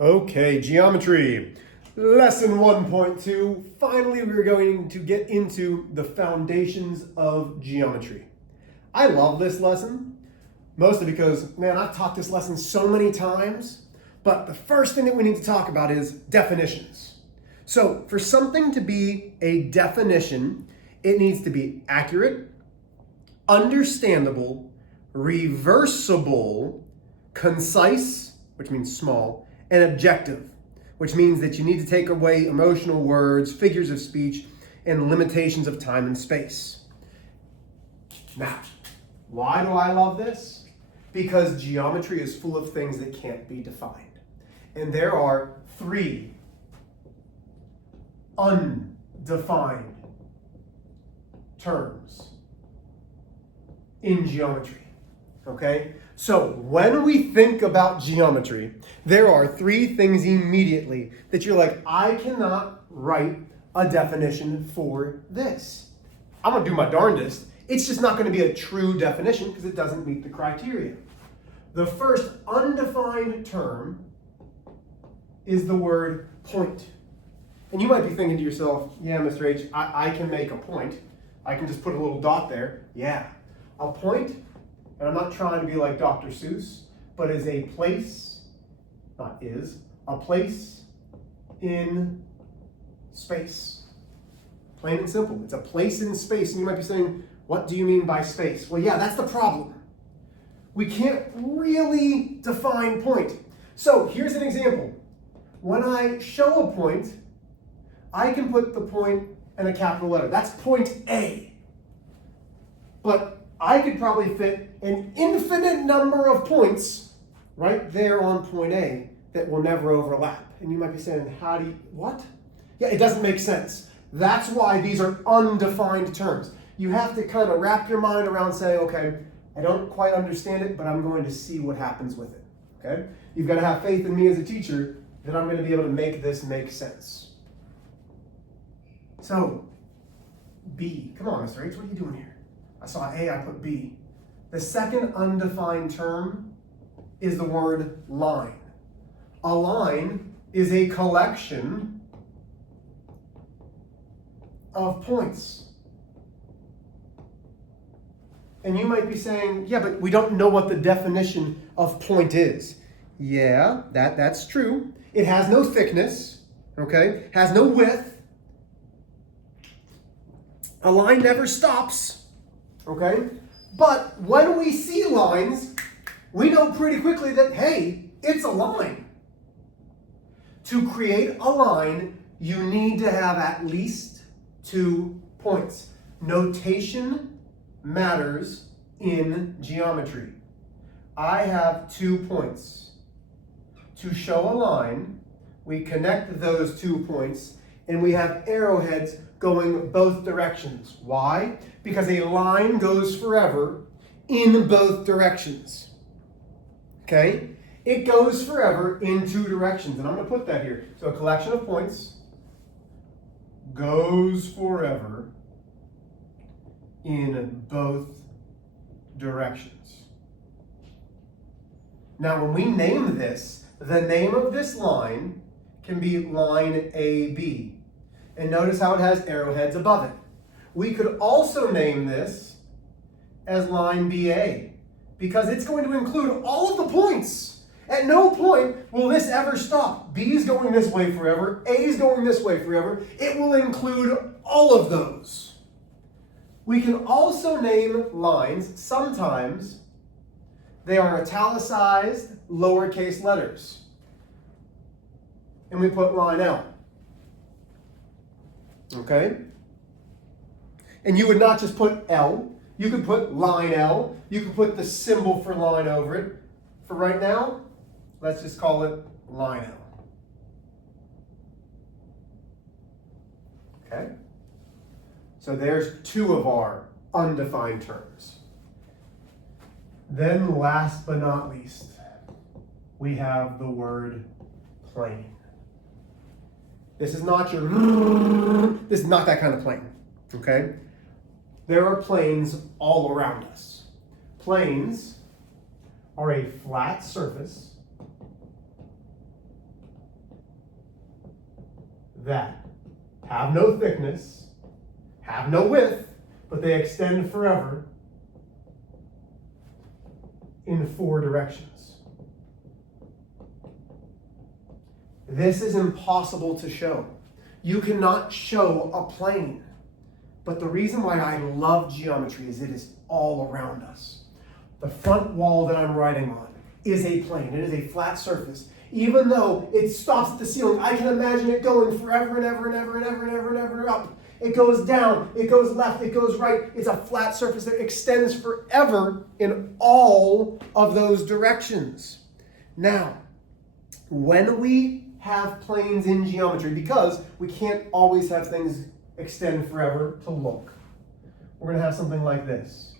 Okay, geometry. Lesson 1.2. Finally, we're going to get into the foundations of geometry. I love this lesson, mostly because, man, I've taught this lesson so many times, but the first thing that we need to talk about is definitions. So, for something to be a definition, it needs to be accurate, understandable, reversible, concise, which means small, and objective, which means that you need to take away emotional words, figures of speech, and limitations of time and space. Now, why do I love this? Because geometry is full of things that can't be defined. And there are 3 undefined terms in geometry. Okay? So when we think about geometry, there are 3 things immediately that you're like, I cannot write a definition for this. I'm going to do my darndest. It's just not going to be a true definition because it doesn't meet the criteria. The first undefined term is the word point. And you might be thinking to yourself, yeah, Mr. H, I can make a point. I can just put a little dot there. Yeah. A point, and I'm not trying to be like Dr. Seuss, but is a place, a place in space. Plain and simple. It's a place in space. And you might be saying, what do you mean by space? Well, yeah, that's the problem. We can't really define point. So here's an example. When I show a point, I can put the point in a capital letter. That's point A. But I could probably fit an infinite number of points right there on point A that will never overlap. And you might be saying, what? Yeah, it doesn't make sense. That's why these are undefined terms. You have to kind of wrap your mind around saying, okay, I don't quite understand it, but I'm going to see what happens with it. Okay? You've got to have faith in me as a teacher that I'm going to be able to make this make sense. So, B. Come on, Mr. H, what are you doing here? I saw A, I put B. The second undefined term is the word line. A line is a collection of points. And you might be saying, yeah, but we don't know what the definition of point is. Yeah, that's true. It has no thickness, okay? Has no width. A line never stops. Okay? But when we see lines, we know pretty quickly that, hey, it's a line. To create a line, you need to have at least 2 points. Notation matters in geometry. I have 2 points. To show a line, we connect those 2 points, and we have arrowheads going both directions. Why? Because a line goes forever in both directions. Okay? It goes forever in 2 directions. And I'm going to put that here. So a collection of points goes forever in both directions. Now, when we name this, the name of this line can be line AB. And notice how it has arrowheads above it. We could also name this as line BA because it's going to include all of the points. At no point will this ever stop. B is going this way forever. A is going this way forever. It will include all of those. We can also name lines. Sometimes they are italicized lowercase letters. And we put line L. Okay? And you would not just put L. You could put line L. You could put the symbol for line over it. For right now, let's just call it line L. Okay? So there's 2 of our undefined terms. Then last but not least, we have the word plane. This is not that kind of plane, okay? There are planes all around us. Planes are a flat surface that have no thickness, have no width, but they extend forever in 4 directions. This is impossible to show. You cannot show a plane. But the reason why I love geometry is it is all around us. The front wall that I'm writing on is a plane. It is a flat surface. Even though it stops at the ceiling, I can imagine it going forever and ever and ever and ever and ever and ever up. It goes down, it goes left, it goes right. It's a flat surface that extends forever in all of those directions. Now, when we have planes in geometry, because we can't always have things extend forever to look, we're going to have something like this.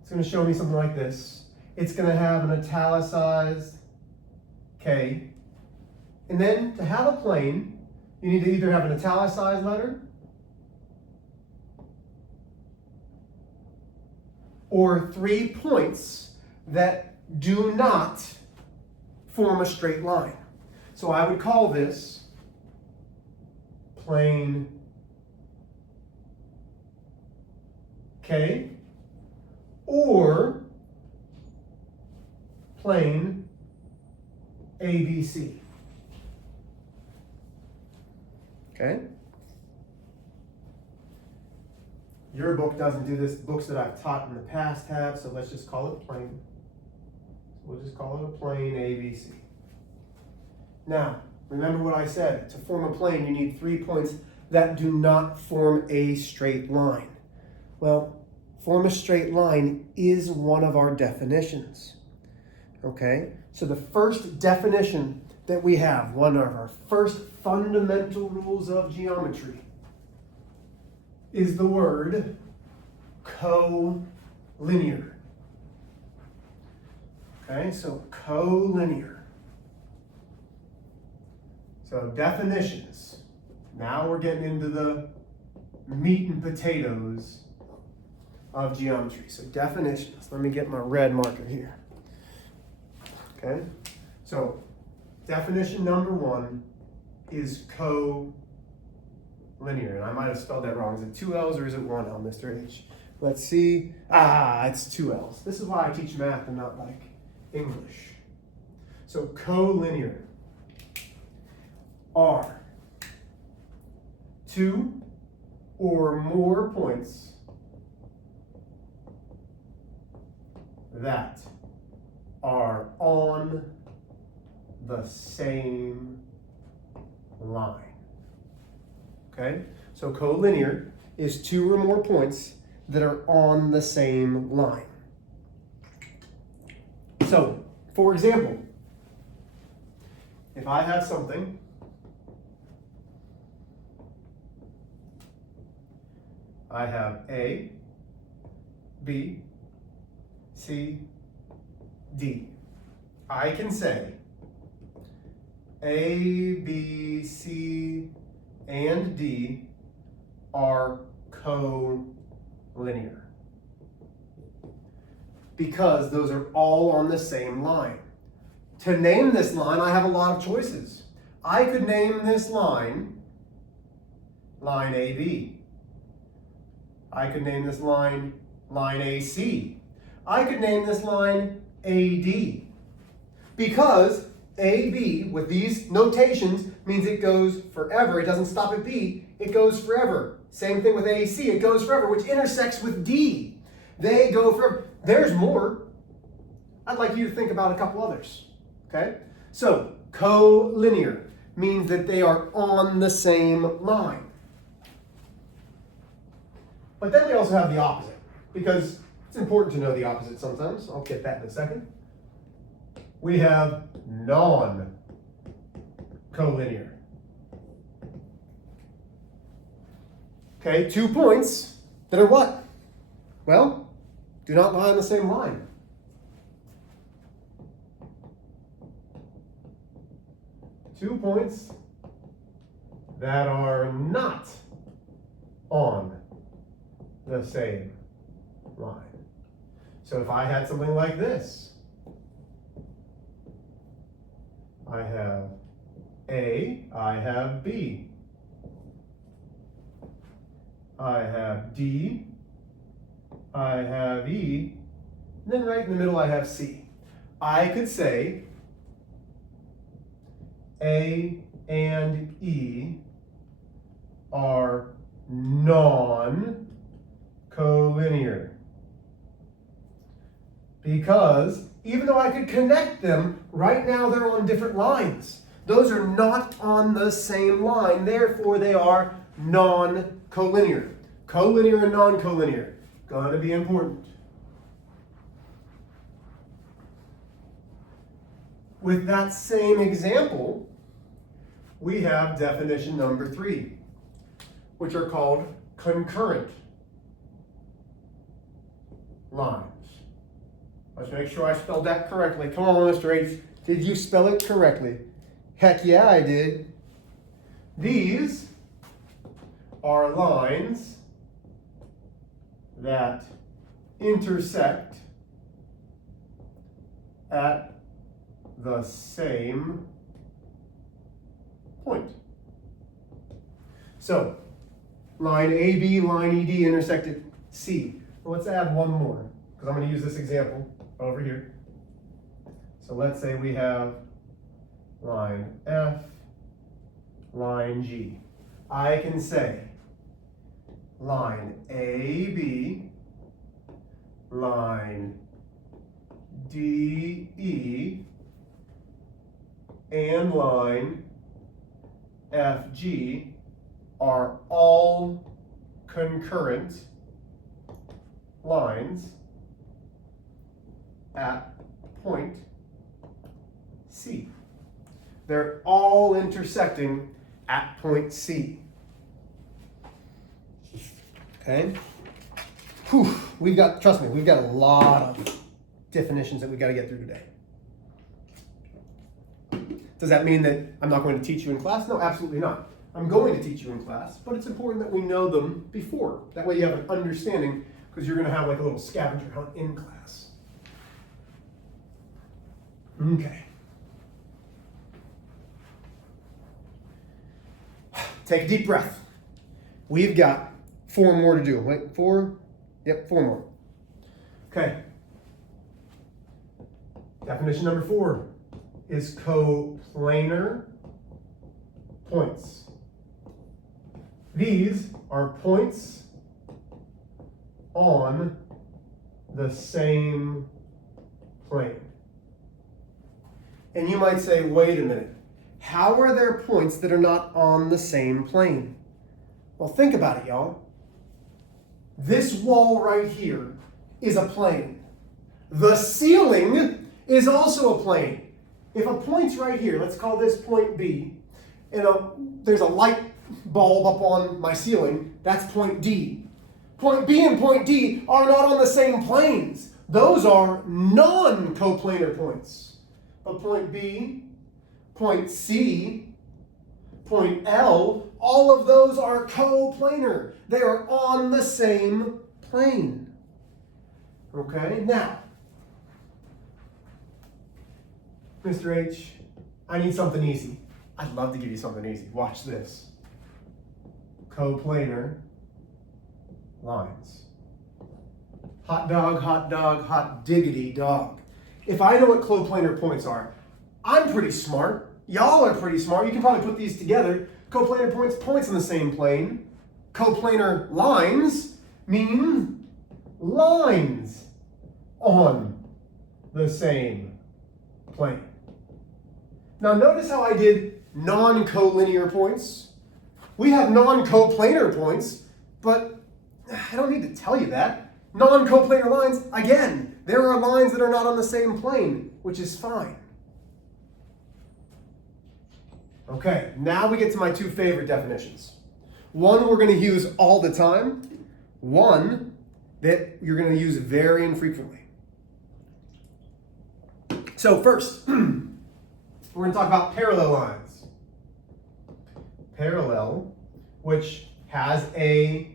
It's going to show me something like this. It's going to have an italicized K. And then to have a plane, you need to either have an italicized letter or 3 points that do not form a straight line. So I would call this plane K or plane ABC. Okay? Your book doesn't do this. Books that I've taught in the past have, so let's just call it plane. We'll just call it a plane ABC. Now, remember what I said. To form a plane, you need 3 points that do not form a straight line. Well, form a straight line is one of our definitions. Okay? So the first definition that we have, one of our first fundamental rules of geometry, is the word collinear. Okay, so collinear. So definitions. Now we're getting into the meat and potatoes of geometry. So definitions. Let me get my red marker here. Okay, so definition number 1 is collinear. And I might have spelled that wrong. Is it 2 L's or is it 1 L, Mr. H? Let's see. It's 2 L's. This is why I teach math and not like English. So collinear are 2 or more points that are on the same line. Okay? So collinear is 2 or more points that are on the same line. So, for example, if I have something I have A, B, C, D. I can say A, B, C, and D are collinear because those are all on the same line. To name this line, I have a lot of choices. I could name this line AB. I could name this line AC. I could name this line AD. Because AB, with these notations, means it goes forever. It doesn't stop at B, it goes forever. Same thing with AC, it goes forever, which intersects with D. They go forever. There's more. I'd like you to think about a couple others. Okay? So, collinear means that they are on the same line. But then we also have the opposite, because it's important to know the opposite sometimes. I'll get that in a second. We have non-collinear. Okay, 2 points that are what? Well, do not lie on the same line. Two points that are not on the same line. So if I had something like this, I have A, I have B. I have D, I have E, and then right in the middle I have C. I could say A and E are non-collinear. Because even though I could connect them, right now they're on different lines. Those are not on the same line, therefore they are non-collinear. Collinear and non-collinear, going to be important. With that same example, we have definition number 3, which are called concurrent lines. Let's make sure I spelled that correctly. Come on, Mr. H. Did you spell it correctly? Heck yeah, I did. These are lines that intersect at the same point. So, line AB, line ED intersect at C. Well, let's add one more, because I'm going to use this example over here. So let's say we have line F, line G. I can say line AB, line DE, and line FG are all concurrent lines at point C. They're all intersecting at point C. Okay? Whew, trust me, we've got a lot of definitions that we've got to get through today. Does that mean that I'm not going to teach you in class? No, absolutely not. I'm going to teach you in class, but it's important that we know them before. That way you have an understanding, because you're going to have like a little scavenger hunt in class. Okay. Take a deep breath. We've got 4 more to do. Wait, 4? Yep, 4 more. Okay. Definition number 4 is coplanar points. These are points on the same plane. And you might say, wait a minute. How are there points that are not on the same plane? Well, think about it, y'all. This wall right here is a plane. The ceiling is also a plane. If a point's right here, let's call this point B, and there's a light bulb up on my ceiling, that's point D. Point B and point D are not on the same planes. Those are non-coplanar points. But point B, point C, point L, all of those are coplanar. They are on the same plane. Okay, now, Mr. H, I need something easy. I'd love to give you something easy. Watch this. Coplanar lines. Hot dog, hot diggity dog. If I know what coplanar points are, I'm pretty smart. Y'all are pretty smart. You can probably put these together. Coplanar points on the same plane. Coplanar lines mean lines on the same plane. Now notice how I did non-collinear points. We have non-coplanar points, but I don't need to tell you that. Non-coplanar lines, again, there are lines that are not on the same plane, which is fine. Okay, now we get to my 2 favorite definitions. One we're going to use all the time, one that you're going to use very infrequently. So first, we're going to talk about parallel lines. Parallel, which has a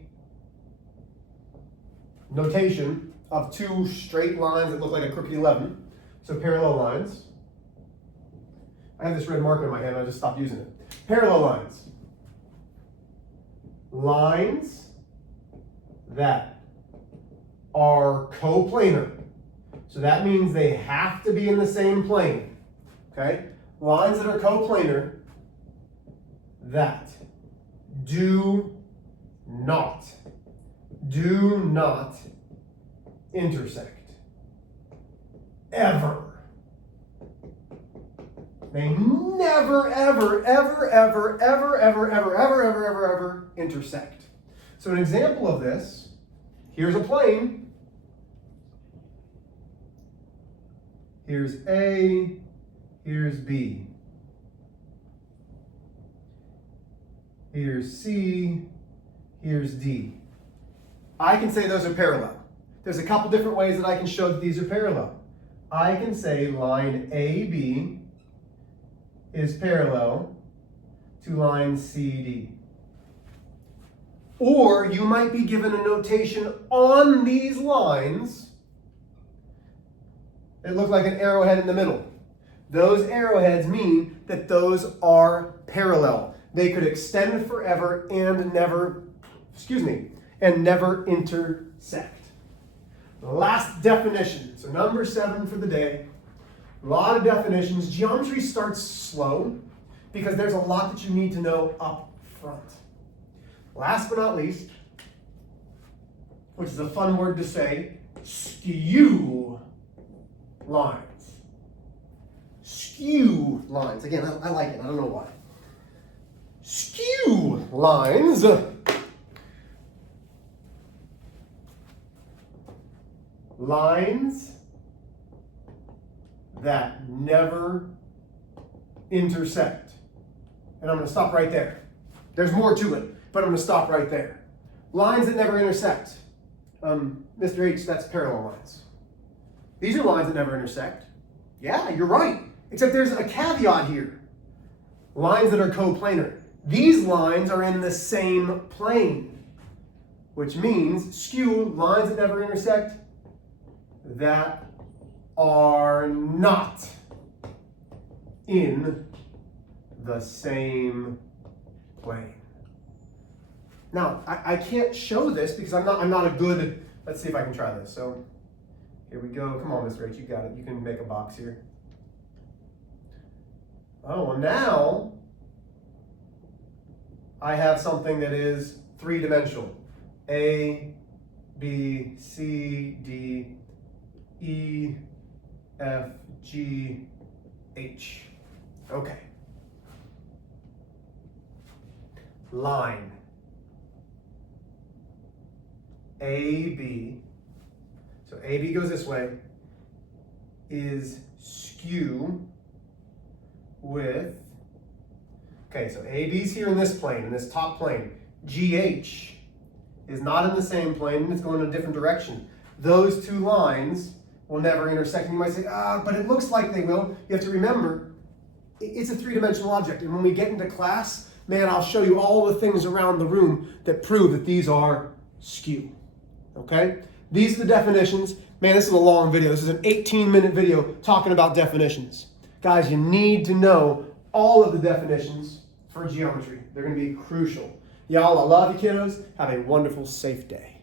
notation of 2 straight lines that look like a crooked 11. So parallel lines. I have this red marker in my hand, I just stopped using it. Parallel lines. Lines that are coplanar. So that means they have to be in the same plane. Okay? Lines that are coplanar that do not intersect. Ever. They never, ever intersect. So an example of this, here's a plane. Here's A, here's B. Here's C, here's D. I can say those are parallel. There's a couple different ways that I can show that these are parallel. I can say line AB is parallel to line CD. Or you might be given a notation on these lines that look like an arrowhead in the middle. Those arrowheads mean that those are parallel. They could extend forever and never intersect. Last definition. So number 7 for the day. A lot of definitions. Geometry starts slow because there's a lot that you need to know up front. Last but not least, which is a fun word to say, skew lines. Skew lines. Again, I like it. I don't know why. Skew lines. Lines that never intersect. And I'm going to stop right there. There's more to it, but I'm going to stop right there. Lines that never intersect. Mr. H, that's parallel lines. These are lines that never intersect. Yeah, you're right. Except there's a caveat here. Lines that are coplanar. These lines are in the same plane, which means skew, lines that never intersect, that are not in the same plane. Now, I can't show this because I'm not a good, let's see if I can try this. So here we go. Come on, Mr. H, you got it. You can make a box here. Oh, well now I have something that is three-dimensional. A, B, C, D, E, F, G, H. Okay. Line. AB, so AB goes this way, is skew with, okay, so AB's here in this plane, in this top plane. GH is not in the same plane, and it's going in a different direction. Those two lines will never intersect. And you might say, but it looks like they will. You have to remember, it's a three-dimensional object. And when we get into class, man, I'll show you all the things around the room that prove that these are skew. Okay? These are the definitions. Man, this is a long video. This is an 18-minute video talking about definitions. Guys, you need to know all of the definitions for geometry. They're going to be crucial. Y'all, I love you, kiddos. Have a wonderful, safe day.